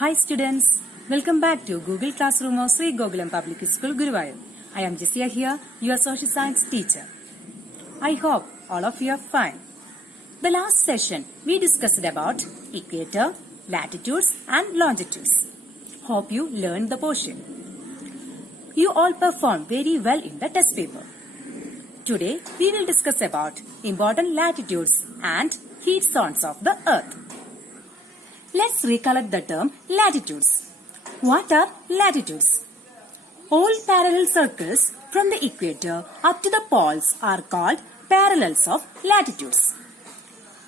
Hi students, welcome back to Google Classroom of Sri Gokulam Public School, Guruvayur. I am Jessia here, your social science teacher. I hope all of you are fine. The last session we discussed about equator, latitudes and longitudes. Hope you learned the portion. You all performed very well in the test paper. Today we will discuss about important latitudes and heat zones of the earth. Let's recollect the term latitudes. What are latitudes? All parallel circles from the equator up to the poles are called parallels of latitudes.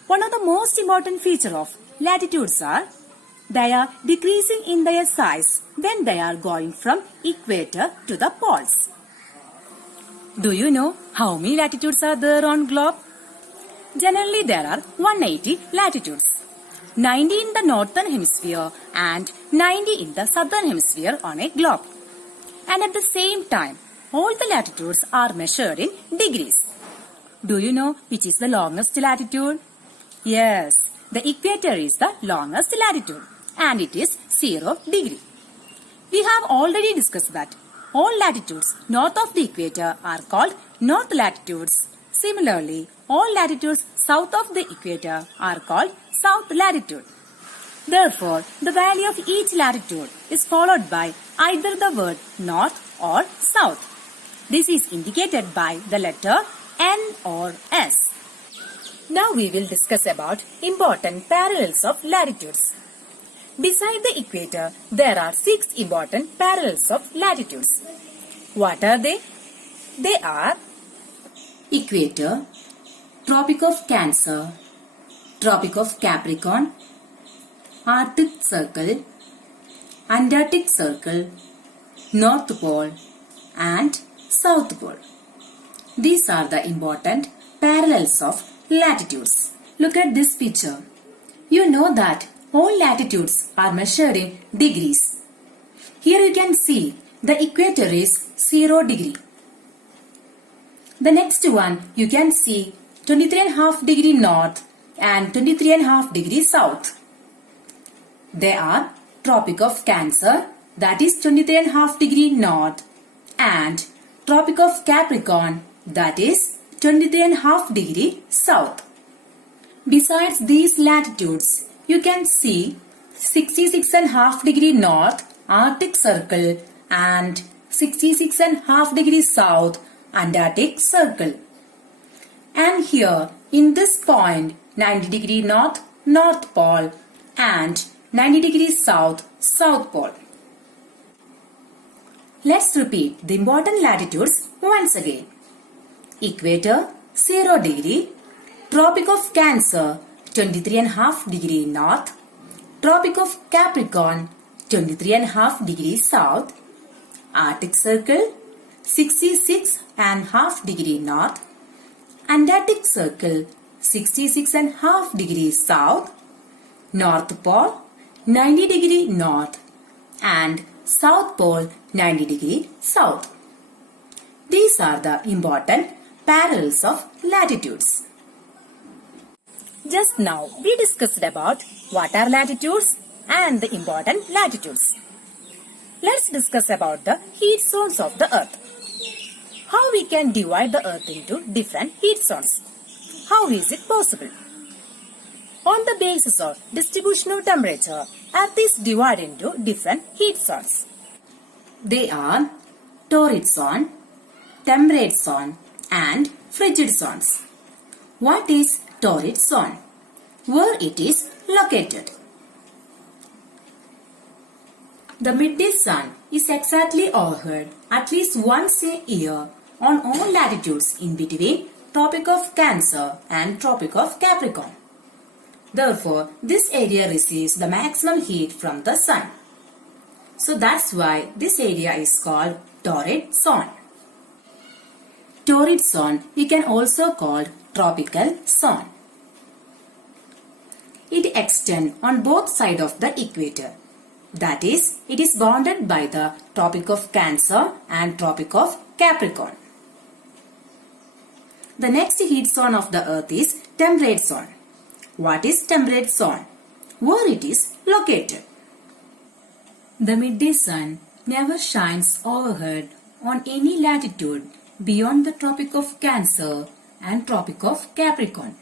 One of the most important features of latitudes are they are decreasing in their size when they are going from equator to the poles. Do you know how many latitudes are there on globe? Generally there are 180 latitudes. 90 in the northern hemisphere and 90 in the southern hemisphere on a globe. And at the same time, all the latitudes are measured in degrees. Do you know which is the longest latitude? Yes, the equator is the longest latitude and it is 0 degree. We have already discussed that all latitudes north of the equator are called north latitudes. Similarly, all latitudes south of the equator are called south latitude. Therefore, the value of each latitude is followed by either the word north or south. This is indicated by the letter N or S. Now we will discuss about important parallels of latitudes. Beside the equator, there are 6 important parallels of latitudes. What are they? They are equator, Tropic of Cancer, Tropic of Capricorn, Arctic Circle, Antarctic Circle, North Pole and South Pole. These are the important parallels of latitudes. Look at this picture. You know that all latitudes are measured in degrees. Here you can see the equator is 0 degree. The next one you can see 23.5 degree north and 23.5 degree south. They are Tropic of Cancer, that is 23.5 degree north, and Tropic of Capricorn, that is 23.5 degree south. Besides these latitudes, you can see 66.5 degree north Arctic Circle and 66.5 degree south Antarctic Circle. And here in this point 90 degree north North Pole and 90 degree south South Pole. Let's repeat the important latitudes once again. Equator 0 degree, Tropic of Cancer 23.5 degree north, Tropic of Capricorn 23.5 degree south, Arctic Circle 66.5 degree north, Antarctic Circle 66.5 degree south, North Pole 90 degree north and South Pole 90 degree south. These are the important parallels of latitudes. Just now we discussed about what are latitudes and the important latitudes. Let's discuss about the heat zones of the earth. How we can divide the earth into different heat zones? How is it possible? On the basis of distribution of temperature, earth is divided into different heat zones. They are torrid zone, temperate zone and frigid zones. What is torrid zone? Where it is located? The midday sun is exactly overhead at least once a year on all latitudes in between Tropic of Cancer and Tropic of Capricorn. Therefore, this area receives the maximum heat from the sun. So that's why this area is called torrid zone. Torrid zone we can also call tropical zone. It extends on both sides of the equator. That is, it is bounded by the Tropic of Cancer and Tropic of Capricorn. The next heat zone of the earth is temperate zone. What is temperate zone? Where it is located? The midday sun never shines overhead on any latitude beyond the Tropic of Cancer and Tropic of Capricorn.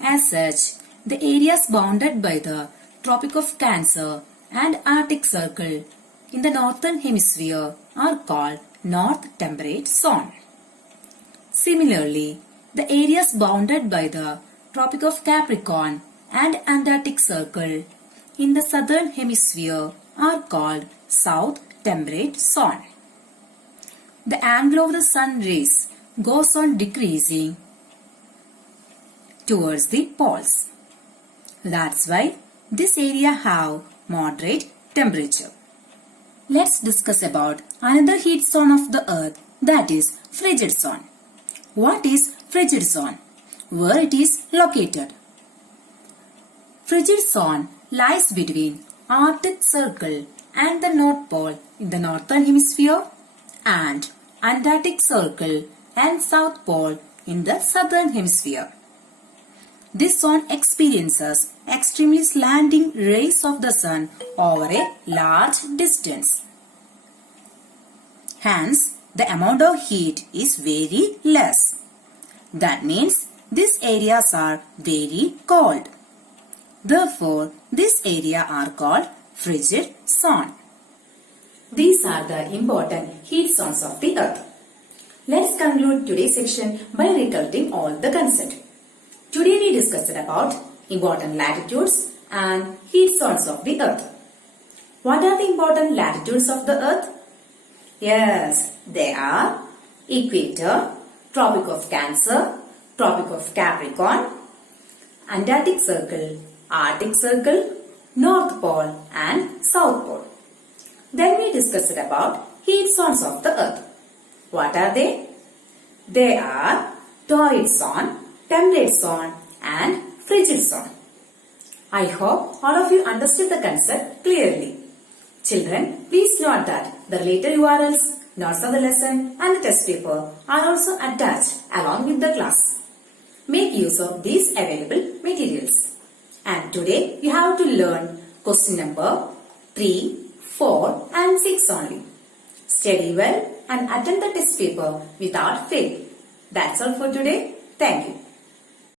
As such, the areas bounded by the Tropic of Cancer and Arctic Circle in the northern hemisphere are called North Temperate Zone. Similarly, the areas bounded by the Tropic of Capricorn and Antarctic Circle in the southern hemisphere are called South Temperate Zone. The angle of the sun rays goes on decreasing towards the poles. That's why this area have moderate temperature. Let's discuss about another heat zone of the earth, that is frigid zone. What is frigid zone? Where it is located? Frigid zone lies between Arctic Circle and the North Pole in the northern hemisphere and Antarctic Circle and South Pole in the southern hemisphere. This zone experiences extremely slanting rays of the sun over a large distance. Hence, the amount of heat is very less. That means these areas are very cold. Therefore, this area are called frigid zone. These are the important heat zones of the earth. Let's conclude today's section by recollecting all the concepts. Today we discussed about important latitudes and heat zones of the earth. What are the important latitudes of the earth? Yes, they are Equator, Tropic of Cancer, Tropic of Capricorn, Antarctic Circle, Arctic Circle, North Pole and South Pole. Then we discussed about heat zones of the earth. What are they? They are torrid zone, temperate zone and frigid zone. I hope all of you understood the concept clearly. Children, please note that the related URLs, notes of the lesson and the test paper are also attached along with the class. Make use of these available materials. And today you have to learn question number 3, 4 and 6 only. Study well and attend the test paper without fail. That's all for today. Thank you.